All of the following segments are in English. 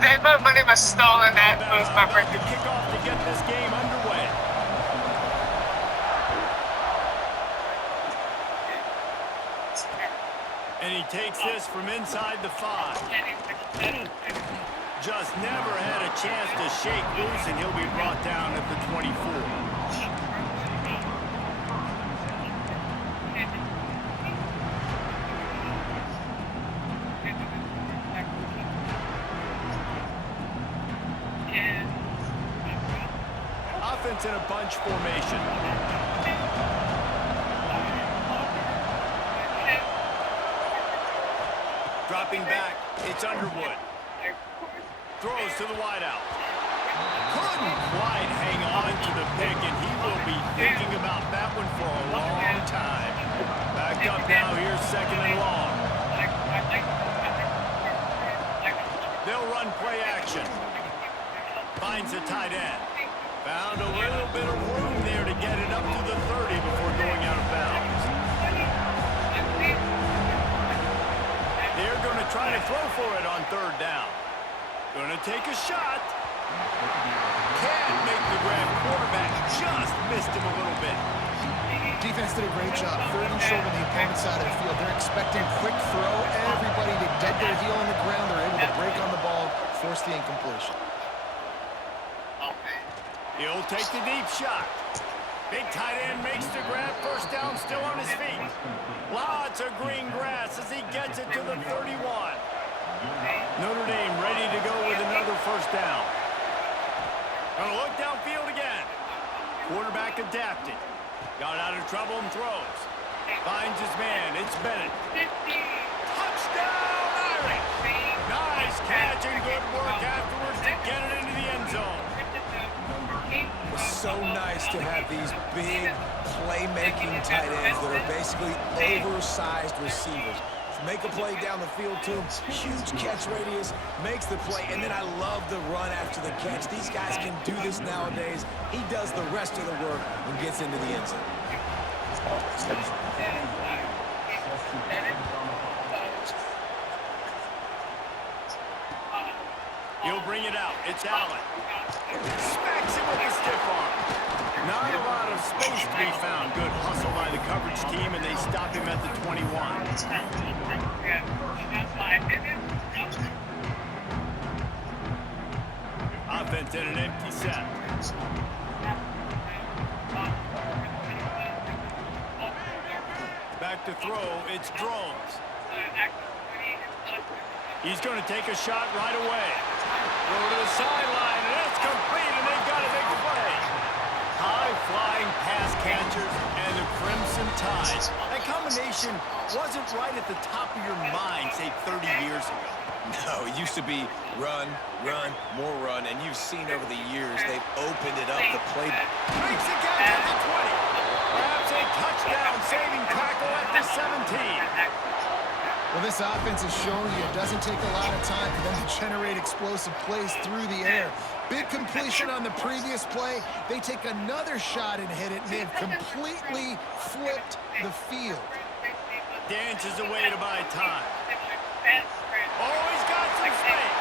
my money was stolen. That was my About to birthday. kick off to get this game underway. And he takes this from inside the 5. Just never had a chance to shake loose, and he'll be brought down at the 24. Offense in a bunch formation. Dropping back, it's Underwood. Throws to the wideout. Couldn't quite hang on to the pick, and he will be thinking about that one for a long time. Back up now, here's second and long. They'll run play action. Finds a tight end. Found a little bit of room there to get it up to the 30 before going out of bounds. They're going to try to throw for it on third down. Going to take a shot. Can't make the grab. Quarterback just missed him a little bit. Defense did a great job. Third and short on the opponent's side of the field. They're expecting quick throw. Everybody to dug their heel on the ground. They're able to break on the ball, force the incompletion. He'll take the deep shot. Big tight end makes the grab. First down, still on his feet. Lots of green grass as he gets it to the 31. Notre Dame ready to go with another first down. Gonna look downfield again. Quarterback adapted. Got out of trouble and throws. Finds his man. It's Bennett. Touchdown, Irish! Nice catch and good work afterwards to get it into the end zone. It's so nice to have these big playmaking tight ends that are basically oversized receivers. Make a play down the field to him, huge catch radius, makes the play, and then I love the run after the catch. These guys can do this nowadays. He does the rest of the work and gets into the end zone. He'll bring it out. It's Allen. Smacks him with the stiff arm. Not a lot of space to be found. Good hustle by the coverage team, and they stop him at the 21. Offense in an empty set. Back to throw. It's Drones. He's going to take a shot right away. Go to the sideline, and it's complete, and they've got a big play. High-flying pass catchers and the Crimson Tide. That combination wasn't right at the top of your mind, say, 30 years ago. No, it used to be run, run, more run, and you've seen over the years they've opened it up the play. Makes it get to the 20. Grabs a touchdown-saving tackle at the 17. Well, this offense is showing you it doesn't take a lot of time for them to generate explosive plays through the air. Big completion on the previous play. They take another shot and hit it, and they've completely flipped the field. Dances away to buy time. Oh, he's got some space.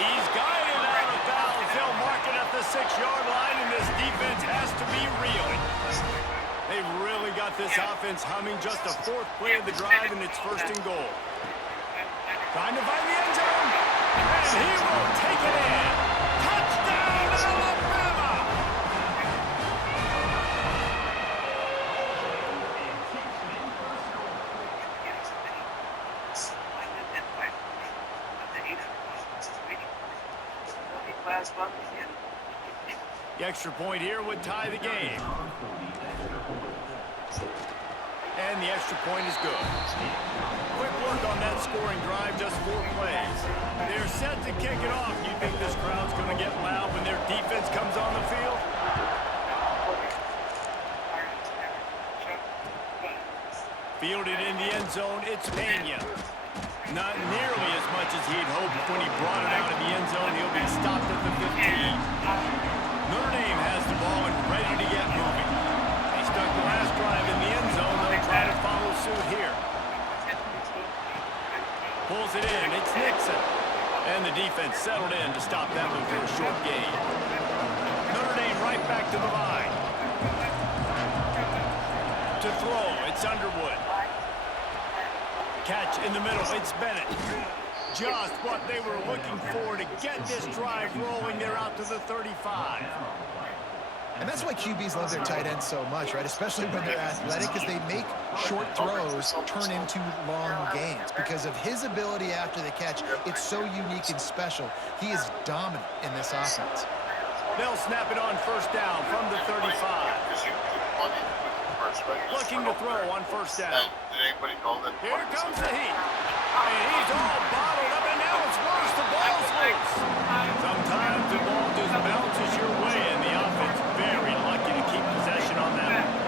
He's guided out of bounds. They'll mark it at the 6-yard line, and this defense has to be reeling. They've really got this offense humming. Just a fourth play of the drive, and it's first and goal. Trying to find the end zone, and he will take it in. Touchdown, Alabama! The extra point here would tie the game. And the extra point is good. Quick work on that scoring drive, just 4 plays. They're set to kick it off. You think this crowd's going to get loud when their defense comes on the field? Fielded in the end zone, it's Pena. Not nearly as much as he'd hoped when he brought it out of the end zone. He'll be stopped at the 15. Notre Dame has the ball and ready to get moving. They stuck the last drive in the end zone. They'll try to follow suit here. Pulls it in. It's Nixon. And the defense settled in to stop that one for a short gain. Notre Dame right back to the line. To throw, it's Underwood. Catch in the middle, it's Bennett. Just what they were looking for to get this drive rolling. They're out to the 35. And that's why QBs love their tight ends so much, right? Especially when they're athletic, because they make short throws turn into long gains. Because of his ability after the catch, it's so unique and special. He is dominant in this offense. They'll snap it on first down from the 35. Looking to throw on first down. Here comes the heat. And he's all bottled up, and now it's worse. The ball's loose. Sometimes the ball just bounces your way, and the offense very lucky to keep possession on that one.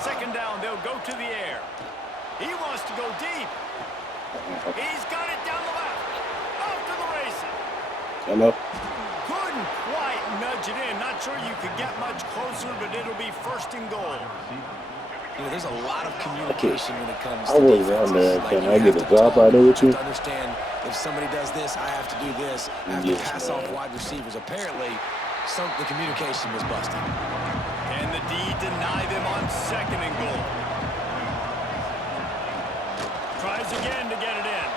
Second down, they'll go to the air. He wants to go deep. He's got it down the left. Off to the races. Hello. Couldn't quite nudge it in. Not sure you could get much closer, but it'll be first and goal. You know, there's a lot of communication when it comes to I was defenses. on there. Like, Can you I get have a to drop talk, out there with you you? have to understand if somebody does this, I have to do this. I have to Yes, pass off wide receivers. Apparently, the communication was busted. And the D deny them on second and goal. Tries again to get it in.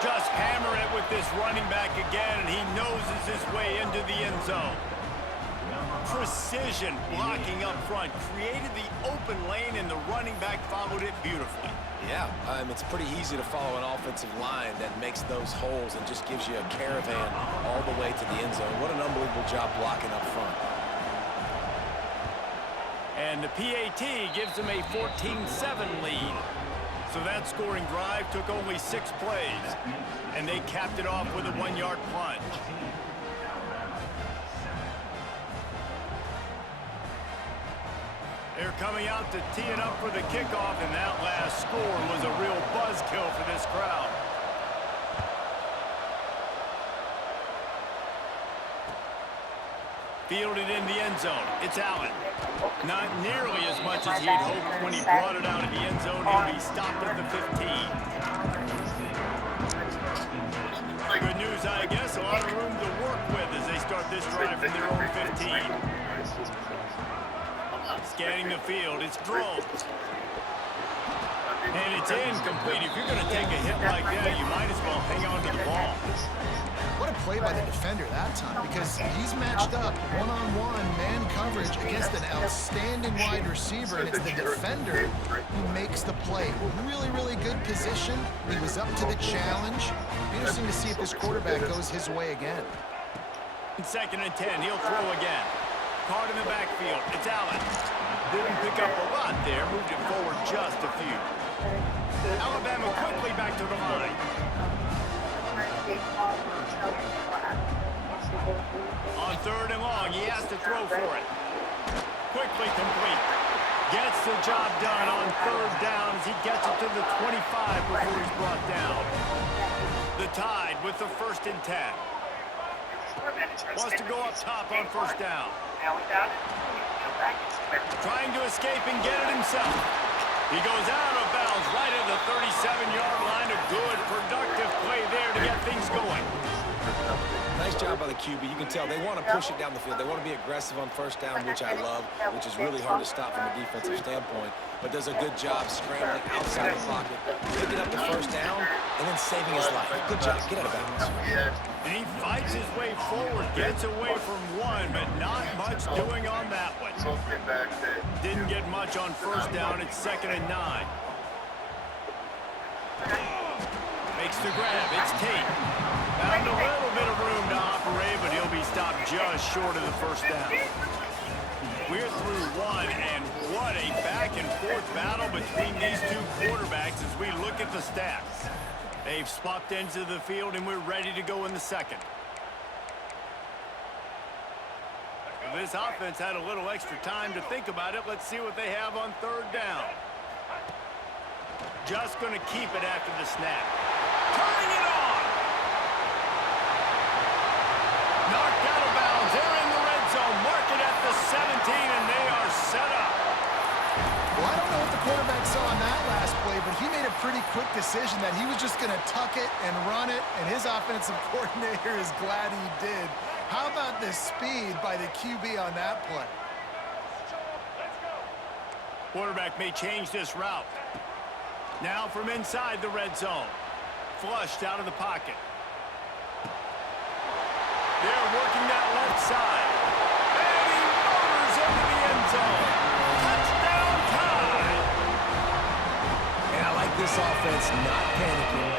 Just hammer it with this running back again, and he noses his way into the end zone. Precision blocking up front created the open lane, and the running back followed it beautifully. Yeah, it's pretty easy to follow an offensive line that makes those holes and just gives you a caravan all the way to the end zone. What an unbelievable job blocking up front. And the PAT gives them a 14-7 lead. So that scoring drive took only 6 plays, and they capped it off with a 1-yard plunge. They're coming out to tee it up for the kickoff, and that last score was a real buzzkill for this crowd. Fielded in the end zone. It's Allen. Not nearly as much as he'd hoped when he brought it out of the end zone. He'll be stopped at the 15. Good news, I guess. A lot of room to work with as they start this drive from their own 15. Scanning the field. It's thrown. And it's incomplete. If you're going to take a hit like that, you might as well hang on to the ball. What a play by the defender that time, because he's matched up one-on-one man coverage against an outstanding wide receiver, and it's the defender who makes the play. Really, really good position. He was up to the challenge. Interesting to see if this quarterback goes his way again. Second and 10, he'll throw again. Caught in the backfield, it's Allen. Didn't pick up a lot there, moved it forward just a few. Alabama quickly back to the line. On third and long, he has to throw for it. Quickly complete. Gets the job done on third down as he gets it to the 25 before he's brought down. The Tide with the 1st and 10. Wants to go up top on first down. Trying to escape and get it himself. He goes out of bounds right at the 37-yard line. A good, productive play there to get things going. Nice job by the QB. You can tell they want to push it down the field. They want to be aggressive on first down, which I love, which is really hard to stop from a defensive standpoint, but does a good job scrambling outside the pocket, picking up the first down, and then saving his life. Good job. Get out of bounds. And he fights his way forward, gets away from one, but not much doing on that one. Didn't get much on first down. It's 2nd and 9. Makes the grab. It's Tate. Found a little bit of room to operate, but he'll be stopped just short of the first down. We're through one, and what a back-and-forth battle between these two quarterbacks as we look at the stats. They've swapped ends of the field, and we're ready to go in the second. This offense had a little extra time to think about it. Let's see what they have on third down. Just going to keep it after the snap. Turning it on! Knocked out of bounds. They're in the red zone. Mark it at the 17, and they are set up. Well, I pretty quick decision that he was just going to tuck it and run it, and his offensive coordinator is glad he did. How about the speed by the QB on that play? Quarterback may change this route. Now from inside the red zone. Flushed out of the pocket. They're working that left side. And he motors into the end zone. Touchdown time! And I like this offense not panicking,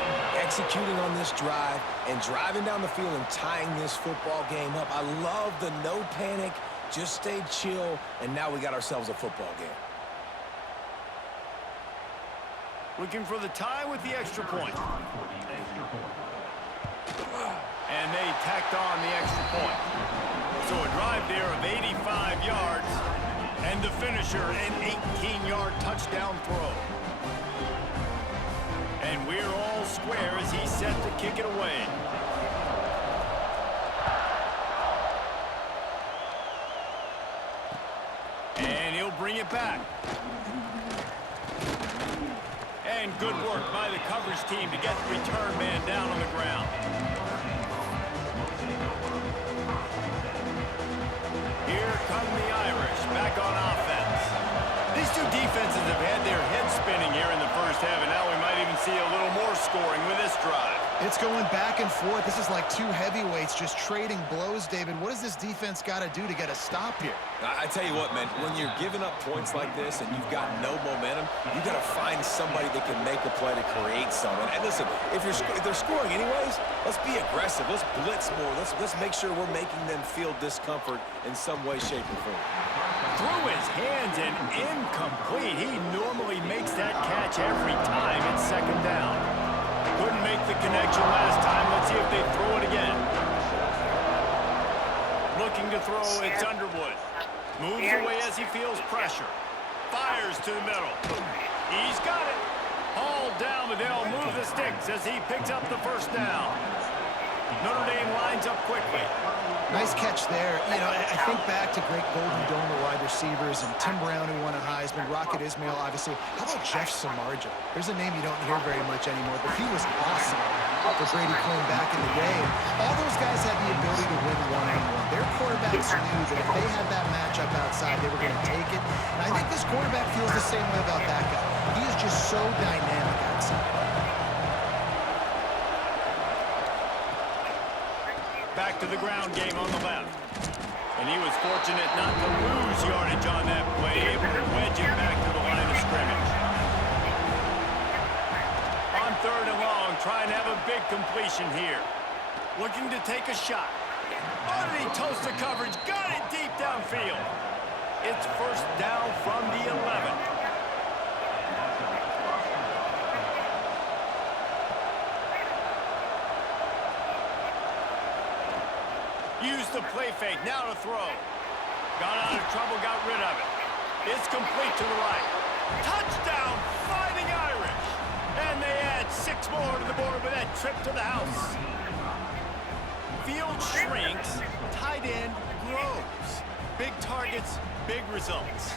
executing on this drive, and driving down the field and tying this football game up. I love the no panic, just stay chill, and now we got ourselves a football game. Looking for the tie with the extra point. And they tacked on the extra point. So a drive there of 85 yards. And the finisher, an 18-yard touchdown throw. And we're all square as he's set to kick it away. And he'll bring it back. And good work by the coverage team to get the return man down on the ground. Here come the Irish back on offense. These two defenses have had their heads spinning here in the first half, and now we might even see a little more scoring with this drive. It's going back and forth. This is like two heavyweights just trading blows, David. What does this defense got to do to get a stop here? I tell you what, man, when you're giving up points like this and you've got no momentum, you got to find somebody that can make a play to create some. And listen, if they're scoring anyways, let's be aggressive. Let's blitz more. Let's make sure we're making them feel discomfort in some way, shape, or form. Through his hands and incomplete. He normally makes that catch every time. It's second down. Couldn't make the connection last time. Let's see if they throw it again. Looking to throw, it's Underwood. Moves away as he feels pressure. Fires to the middle. He's got it. Hauled down, but they'll move the sticks as he picks up the first down. Notre Dame lines up quickly. Nice catch there. You know, I think back to great Golden Dome wide receivers and Tim Brown, who won a Heisman, Rocket Ismail, obviously. How about Jeff Samardzija? There's a name you don't hear very much anymore, but he was awesome for Brady Quinn back in the day. All those guys had the ability to win one-on-one. Their quarterbacks knew that if they had that matchup outside, they were going to take it. And I think this quarterback feels the same way about that guy. He is just so dynamic outside. Back to the ground game on the left. And he was fortunate not to lose yardage on that play, able to wedge it back to the line of scrimmage. On third and long, trying to have a big completion here. Looking to take a shot. Underneath toast the coverage, got it deep downfield. It's first down from the 11. Used the play fake, now to throw. Got out of trouble, got rid of it. It's complete to the right. Touchdown, Fighting Irish. And they add 6 more to the board with that trip to the house. Field shrinks, tight end grows. Big targets, big results.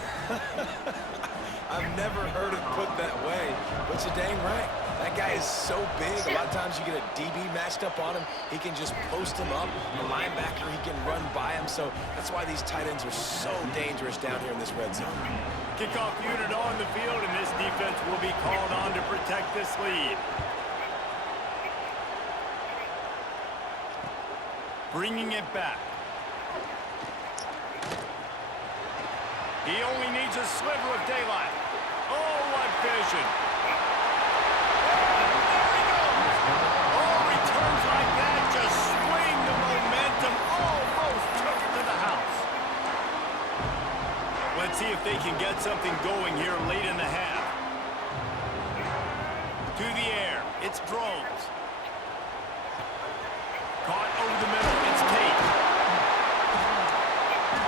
I've never heard it put that way, but you're dang right. That guy is so big. A lot of times you get a DB matched up on him. He can just post him up. A linebacker, he can run by him. So that's why these tight ends are so dangerous down here in this red zone. Kickoff unit on the field, and this defense will be called on to protect this lead. Bringing it back. He only needs a sliver of daylight. Oh, what vision. And there he goes. Oh, returns like that just swing the momentum. Almost took it to the house. Let's see if they can get something going here late in the half. To the air. It's Drones. Caught over the middle. It's Tate.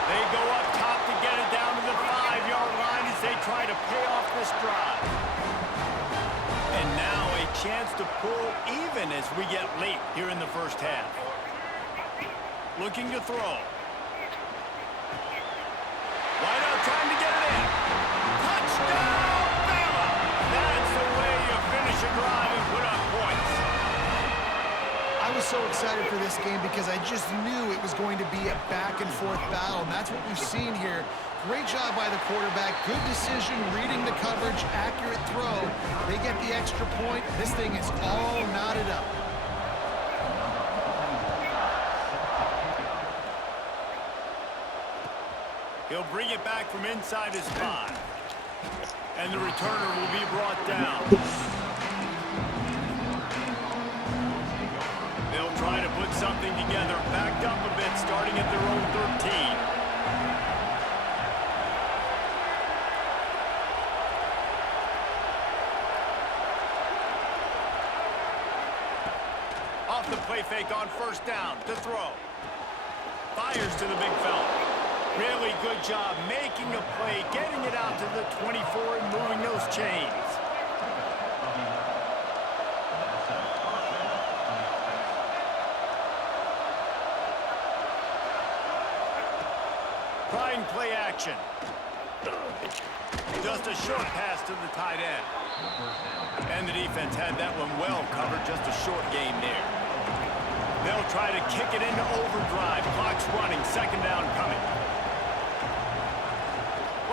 They go up top to get it down to the 5-yard line as they try to pay off this drive. And now a chance to pull even as we get late here in the first half. Looking to throw. Wide out trying to get it in. Touchdown, Bama! That's the way you finish excited for this game because I just knew it was going to be a back-and-forth battle, and that's what we've seen here. Great job by the quarterback, good decision, reading the coverage, accurate throw. They get the extra point. This thing is all knotted up. He'll bring it back from inside his 5. And the returner will be brought down. They'll try to put something together, backed up a bit, starting at their own 13. Off the play fake on first down to throw. Fires to the big fella. Really good job making a play, getting it out to the 24 and moving those chains. Trying play action. Just a short pass to the tight end. And the defense had that one well covered, just a short game there. They'll try to kick it into overdrive. Clock's running, second down coming.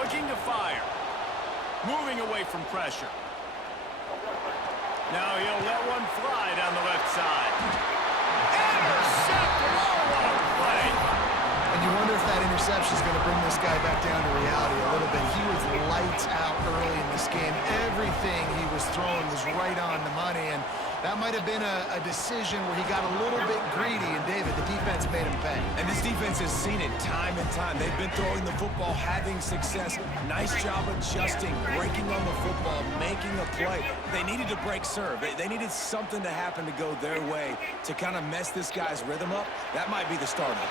Looking to fire. Moving away from pressure. Now he'll let one fly down the left side. Intercepted! Oh, what a play! And you wonder if that interception is going to bring this guy back down to reality a little bit. He was lights out early in this game. Everything he was throwing was right on the money, and that might have been a decision where he got a little bit greedy, and David, the defense made him pay. And this defense has seen it time and time. They've been throwing the football, having success. Nice job adjusting, breaking on the football, making a play. They needed to break serve. They needed something to happen to go their way to kind of mess this guy's rhythm up. That might be the start of it.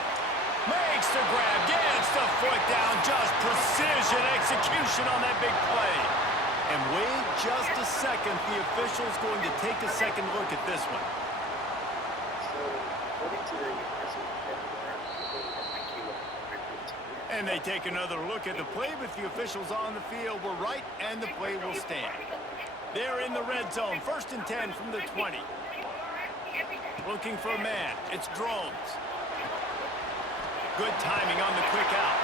Makes the grab, gets the foot down, just precision execution on that big play. And wait just a second, the official's going to take a second look at this one. And they take another look at the play, but the officials on the field were right, and the play will stand. They're in the red zone, 1st and 10 from the 20. Looking for a man, it's Drones. Good timing on the quick out.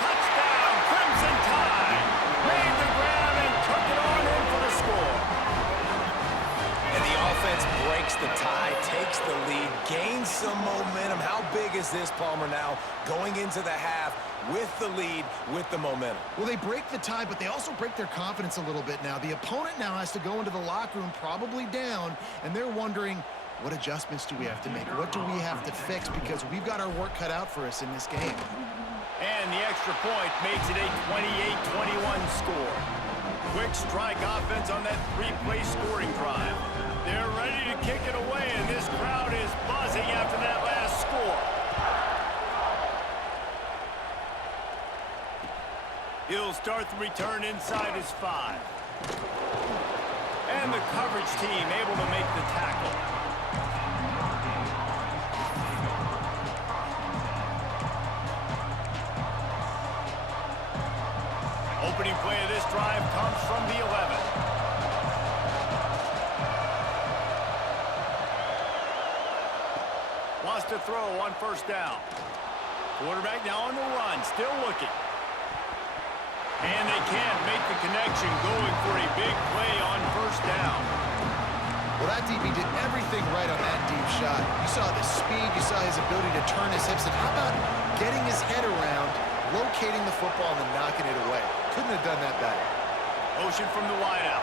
Touchdown, Crimson Tide! Made the grab and took it on in for the score. And the offense breaks the tie, takes the lead, gains some momentum. How big is this, Palmer, now going into the half with the lead, with the momentum? Well, they break the tie, but they also break their confidence a little bit now. The opponent now has to go into the locker room probably down, and they're wondering, what adjustments do we have to make? What do we have to fix? Because we've got our work cut out for us in this game. And the extra point makes it a 28-21 score. Quick strike offense on that 3-play scoring drive. They're ready to kick it away, and this crowd is buzzing after that last score. He'll start the return inside his 5. And the coverage team able to make the tackle. Opening play of this drive comes from the 11. Wants to throw on first down. Quarterback now on the run, still looking. And they can't make the connection, going for a big play on first down. Well, that DB did everything right on that deep shot. You saw the speed, you saw his ability to turn his hips, and how about getting his head around, locating the football, and then knocking it away? Couldn't have done that better. Motion from the wideout.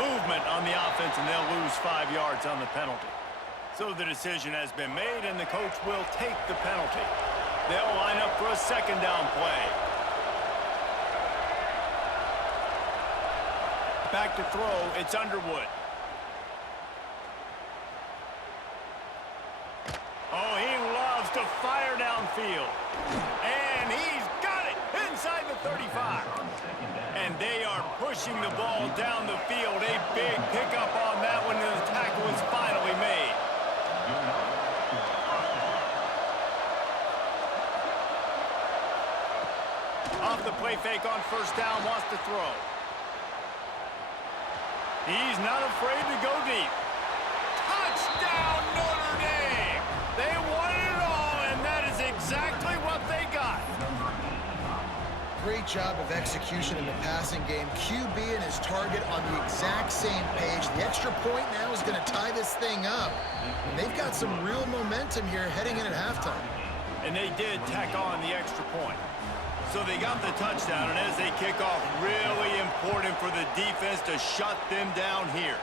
Movement on the offense, and they'll lose 5 yards on the penalty. So the decision has been made, and the coach will take the penalty. They'll line up for a second down play. Back to throw, it's Underwood. Oh, he loves to fire downfield. And he's got it inside the 35. And they are pushing the ball down the field. A big pickup on that one, and the tackle is finally made. the play fake on first down, wants to throw. He's not afraid to go deep. Touchdown, Notre Dame! They won it all, and that is exactly what they got. Great job of execution in the passing game. QB and his target on the exact same page. The extra point now is going to tie this thing up. And they've got some real momentum here heading in at halftime. And they did tack on the extra point. So they got the touchdown, and as they kick off, really important for the defense to shut them down here.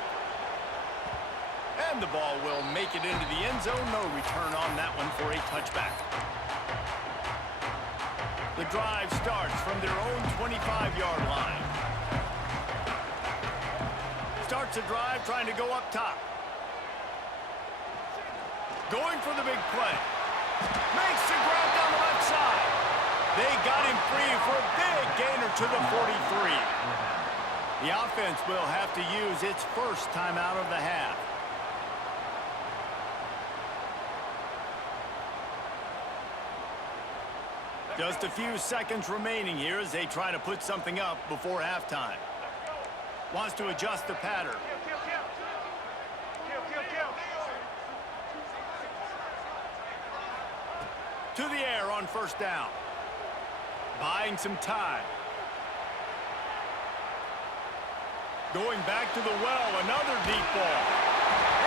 And the ball will make it into the end zone. No return on that one for a touchback. The drive starts from their own 25-yard line. Starts a drive trying to go up top. Going for the big play. Makes the grab down the left side. They got him free for a big gainer to the 43. The offense will have to use its first timeout of the half. Just a few seconds remaining here as they try to put something up before halftime. Wants to adjust the pattern. To the air on first down. Buying some time. Going back to the well, another deep ball.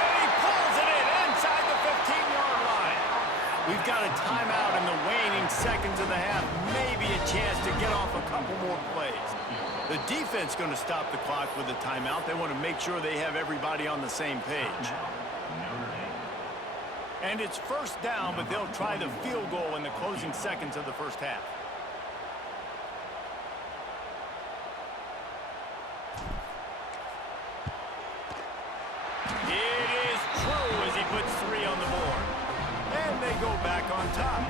And he pulls it in inside the 15-yard line. We've got a timeout in the waning seconds of the half. Maybe a chance to get off a couple more plays. The defense going to stop the clock with a timeout. They want to make sure they have everybody on the same page. And it's first down, but they'll try the field goal in the closing seconds of the first half. It is true as he puts 3 on the board. And they go back on top.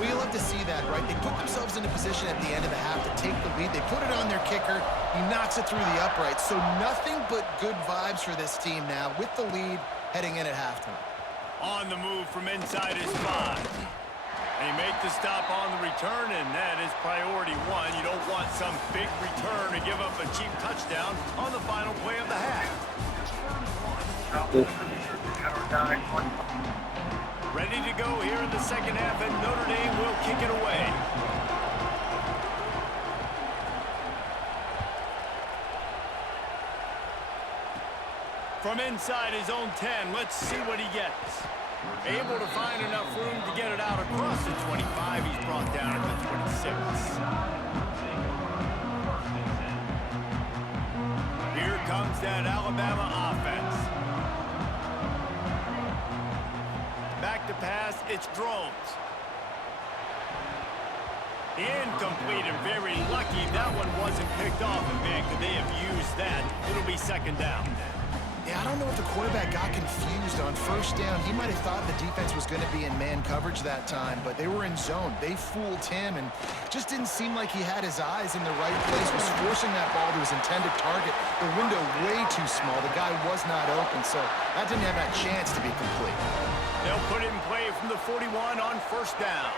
Well, you'll have to see that, right? They put themselves in a position at the end of the half to take the lead. They put it on their kicker. He knocks it through the uprights. So nothing but good vibes for this team now with the lead heading in at halftime. On the move from inside his 5. They make the stop on the return, and that is priority 1. You don't want some big return to give up a cheap touchdown on the final play of the half. Ready to go here in the second half, and Notre Dame will kick it away. From inside his own 10, let's see what he gets. Able to find enough room to get it out across the 25. He's brought down at the 26. Here comes that Alabama offense. Back to pass, it's Drones. Incomplete and very lucky that one wasn't picked off. And man, could they have used that? It'll be second down. Yeah, I don't know if the quarterback got confused on first down. He might have thought the defense was going to be in man coverage that time, but they were in zone. They fooled him and just didn't seem like he had his eyes in the right place, was forcing that ball to his intended target. The window way too small. The guy was not open, so that didn't have that chance to be complete. They'll put it in play from the 41 on first down.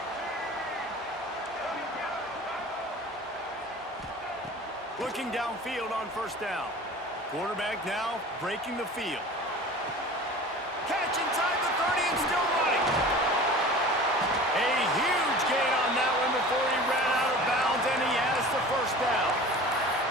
Looking downfield on first down. Quarterback now breaking the field. Catch inside the 30 and still running. A huge gain on that one before he ran out of bounds, and he has the first down.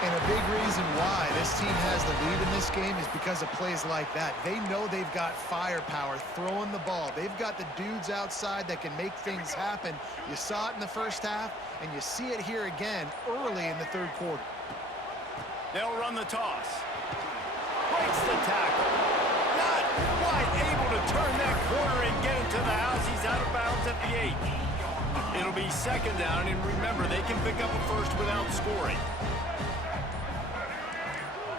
And a big reason why this team has the lead in this game is because of plays like that. They know they've got firepower throwing the ball. They've got the dudes outside that can make things happen. You saw it in the first half, and you see it here again early in the third quarter. They'll run the toss. Breaks the tackle. Not quite able to turn that corner and get it to the house. He's out of bounds at the 8. It'll be second down, and remember, they can pick up a first without scoring.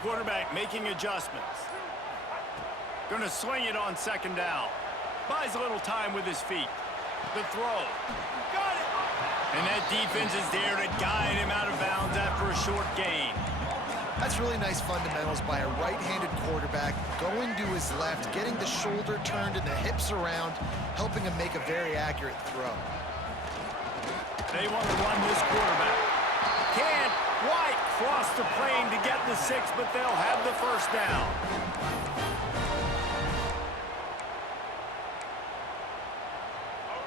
Quarterback making adjustments. Going to swing it on second down. Buys a little time with his feet. The throw. Got it! And that defense is there to guide him out of bounds after a short gain. That's really nice fundamentals by a right-handed quarterback, going to his left, getting the shoulder turned and the hips around, helping him make a very accurate throw. They want to run this quarterback. Can't quite cross the plane to get the 6, but they'll have the first down.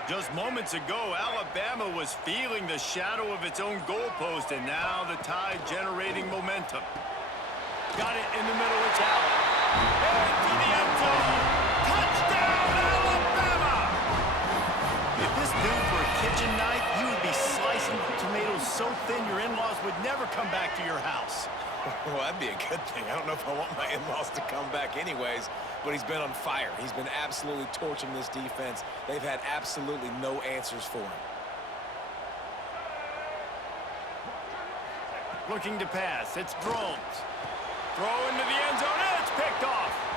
Just moments ago, Alabama was feeling the shadow of its own goalpost, and now the Tide generating momentum. Got it in the middle, it's Allen. Into the end zone. Touchdown, Alabama! If this dude were a kitchen knife, you would be slicing tomatoes so thin your in-laws would never come back to your house. Well, that'd be a good thing. I don't know if I want my in-laws to come back anyways, but he's been on fire. He's been absolutely torching this defense. They've had absolutely no answers for him. Looking to pass. It's Drones. Throw into the end zone, and it's picked off.